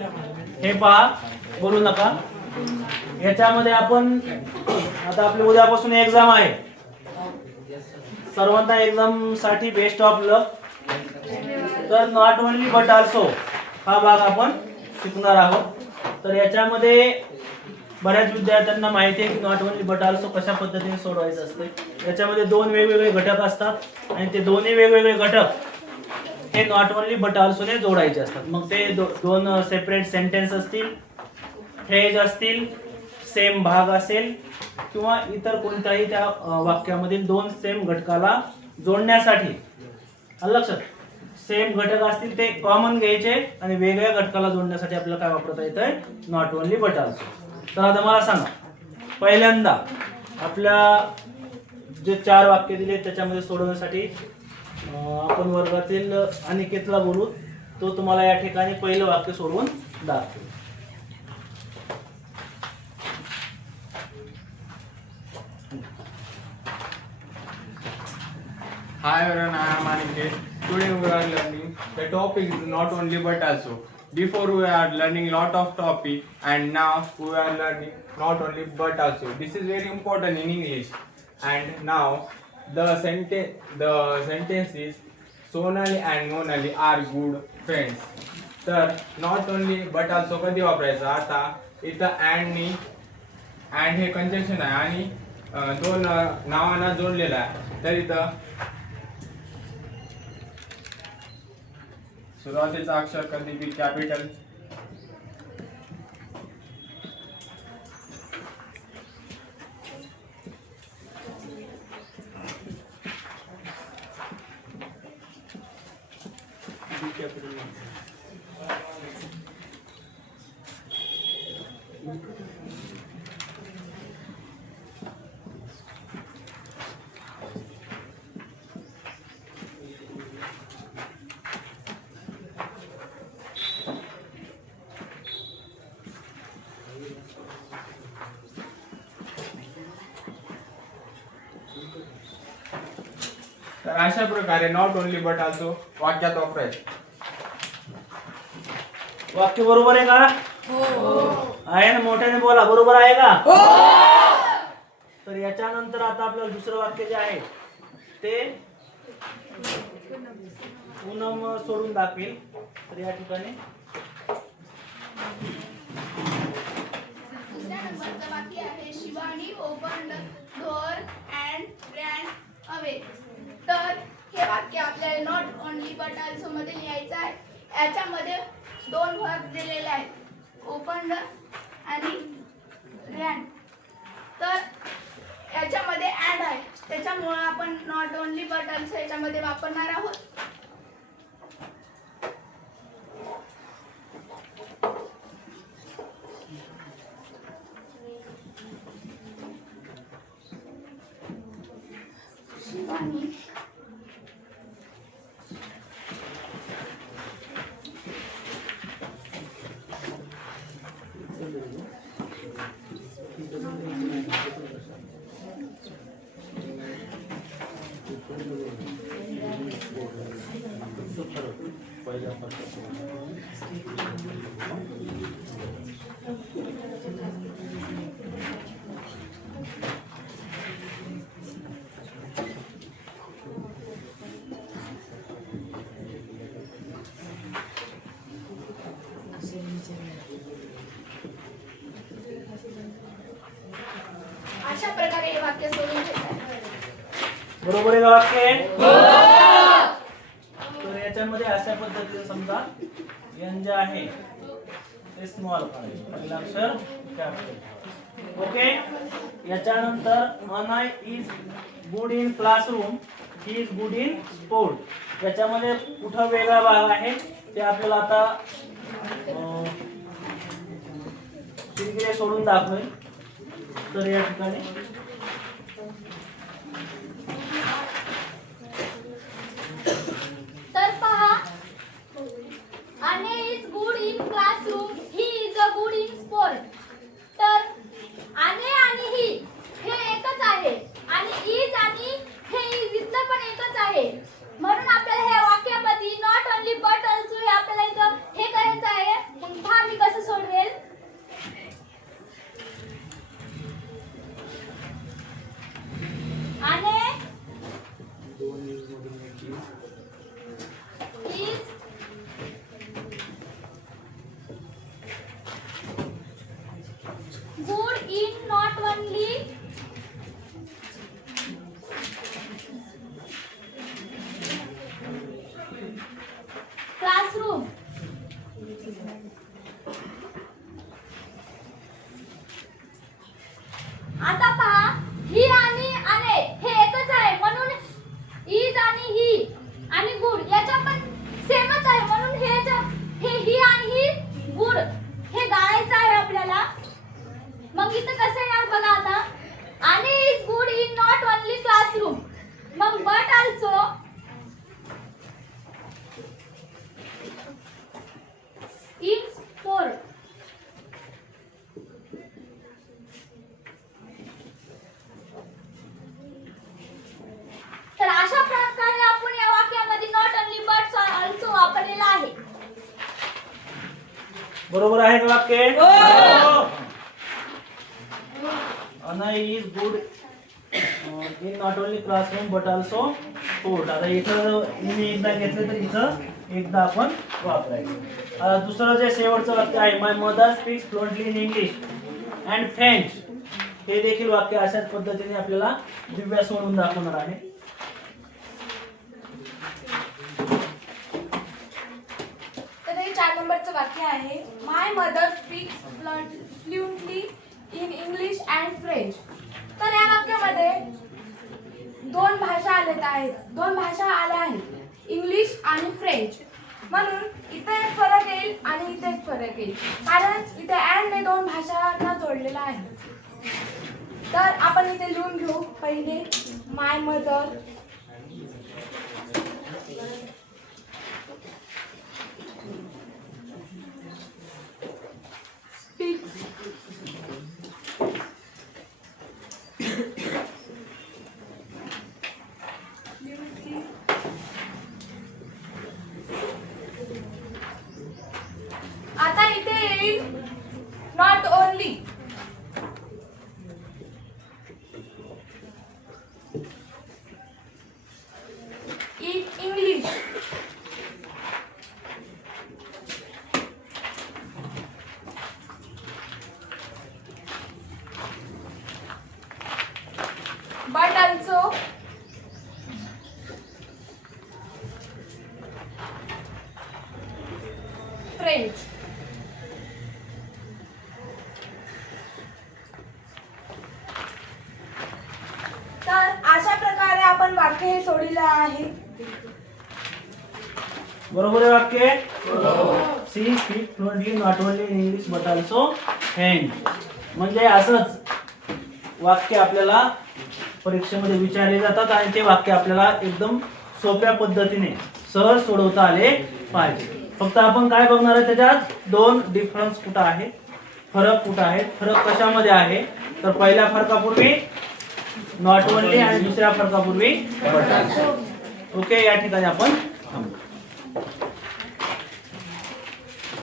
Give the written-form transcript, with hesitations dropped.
हे पहा, बोलू नका. याच्यामध्ये आपण आता आपली उद्यापासून एक्झाम आहे. सर्वांना एक्झाम साठी बेस्ट ऑफ लक. तर नॉट ओनली बट आल्सो हा भाग आपण शिकणार आहोत. तर याच्यामध्ये बऱ्याच विद्यार्थ्यांना माहिती आहे की नॉट ओनली बट आल्सो कशा पद्धतीने सोडवायचं असते. याच्यामध्ये दोन वेगवेगळे घटक असतात आणि ते दोन्ही वेगवेगळे घटक हे नॉट ओनली बट आल्सोने जोडायचे असतात. मग ते दोन सेपरेट सेंटेन्स असतील, फ्रेज असतील, सेम भाग असेल किंवा इतर कोणत्याही त्या वाक्यामधील दोन सेम घटकाला जोडण्यासाठी लक्षात सेम घटक असतील ते कॉमन घ्यायचे आणि वेगळ्या घटकाला जोडण्यासाठी आपल्याला काय वापरता येतंय, नॉट ओनली बट आल्सो. तर आता मला सांगा, पहिल्यांदा आपल्या जे 4 वाक्य दिले त्याच्यामध्ये सोडवण्यासाठी आपण वर्गातील अनिकेतला बोलू. तो तुम्हाला या ठिकाणी पहिलं वाक्य सोडवून दाखवेल. Hi everyone, I am Aniket. Today we are learning the topic is not only but also. Before we are learning lot of topic and now we are learning not only but also. This is very important in English. And now the sentence is Sonali and Monali are good friends. तर not only but also कधी वापरायचं. आता इथं and हे conjunction आहे आणि दोन नावांना जोडलेलं आहे. तर इथं सुरुवातीचा अक्षर कधी बी कॅपिटल, तर अशा प्रकारे नॉट ओनली बट आल्सो वाक्यात वापरायचे. वाक्य बरोबर आहे का? आहे ना, मोठ्याने बोला, बरोबर आहे का? तर याच्यानंतर आता आपल्याला दुसरं वाक्य जे आहे ते पूनम सोडून दाखवेल. तर या ठिकाणी दुसऱ्या नंबरचं वाक्य आहे Shivani open the door and ran away. तर हे वाक्य आपल्याला नॉट ओनली बट आल्सो मध्ये लिहायचं आहे. याच्यामध्ये दोन वर्ब दिलेले आहेत, ओपन द आणि रॅन. तर याच्यामध्ये अँड आहे, त्याच्यामुळे आपण नॉट ओनली बट आल्सो याच्यामध्ये वापरणार आहोत. शिवानी अशा प्रकारे हे वाक्य सोडून घ्यायचं. बरोबर आहे का वाक्य? तर याच्यामध्ये अशा पद्धतीने समजा एन जे आहे ते स्मॉल करायचे, पहिलं अक्षर कॅपिटल. ओके. याच्यानंतर Anay is good in classroom, he is good in sport. याच्यामध्ये कुठं वेगळा भाग आहे ते आपल्याला आता तिकडे सोडून दाखवेल. तर या ठिकाणी तर पहा, अने is good in classroom, he is a good in sport. तर अने आणि ही हे एकच आहे आणि इज आणि हे इज इथलं पण एकच आहे. म्हणून आपल्याला ह्या वाक्यामध्ये नॉट ओनली बट ऑल्सो हे आपल्याला इथं हे करायचं आहे. मग पहा मी in not only classroom. आता पहा ही आणि अने हे एकच आहे म्हणून इज आणि ही आणि गुड याच्या पण सेमच आहे म्हणून हे ही आणि ही गुड हे गाळायचं आहे आपल्याला. मग इथं कसं येणार बघा आता. आणि is good in not only classroom. मग बट आल्सो इन स्पोर्ट. तर अशा प्रकारे आपण या वाक्यामध्ये नॉट ओनली बट ऑल्सो वापरलेला आहे. बरोबर आहे का वाक्य? हो. अना is good in not only classroom but also sport. आता इथं मी एकदा घेतलं तर इथं एकदा आपण वापरायचं. दुसरं जे शेवटचं वाक्य आहे my mother speaks fluently in English and French. हे देखील वाक्य अशाच पद्धतीने आपल्याला दिव्या सोडून दाखवणार आहे. तर हे 4 नंबरचं वाक्य आहे my mother speaks fluently in English and French. तर या वाक्यामध्ये दोन भाषा आल्या आहेत इंग्लिश आणि फ्रेंच. म्हणून इथे एक फरक येईल आणि इथे एक फरक येईल कारण इथे अँडने दोन भाषांना जोडलेला आहे. तर आपण इथे लिहून घेऊ. पहिले माय मदर स्पीक्स आता इथे येईल not only. In English but also French. तर अशा प्रकारे आपण वाक्य हे सोडलेलं आहे. बरोबर आहे वाक्य? She speak fluently not only in English but also French. म्हणजे असंच वाक्य आपल्याला परीक्षेमध्ये विचारले जातात आणि ते वाक्य आपल्याला एकदम सोप्या पद्धतीने सहज सोडवता आले पाहिजे. फक्त आपण काय बघणार आहे त्याच्यात दोन डिफरन्स कुठं आहे, फरक कुठं आहे. फरक कशामध्ये आहे तर पहिल्या फरकापूर्वी नॉट ओनली आणि दुसऱ्या फरकापूर्वी बट ऑल्सो. ओके, या ठिकाणी आपण थांबू.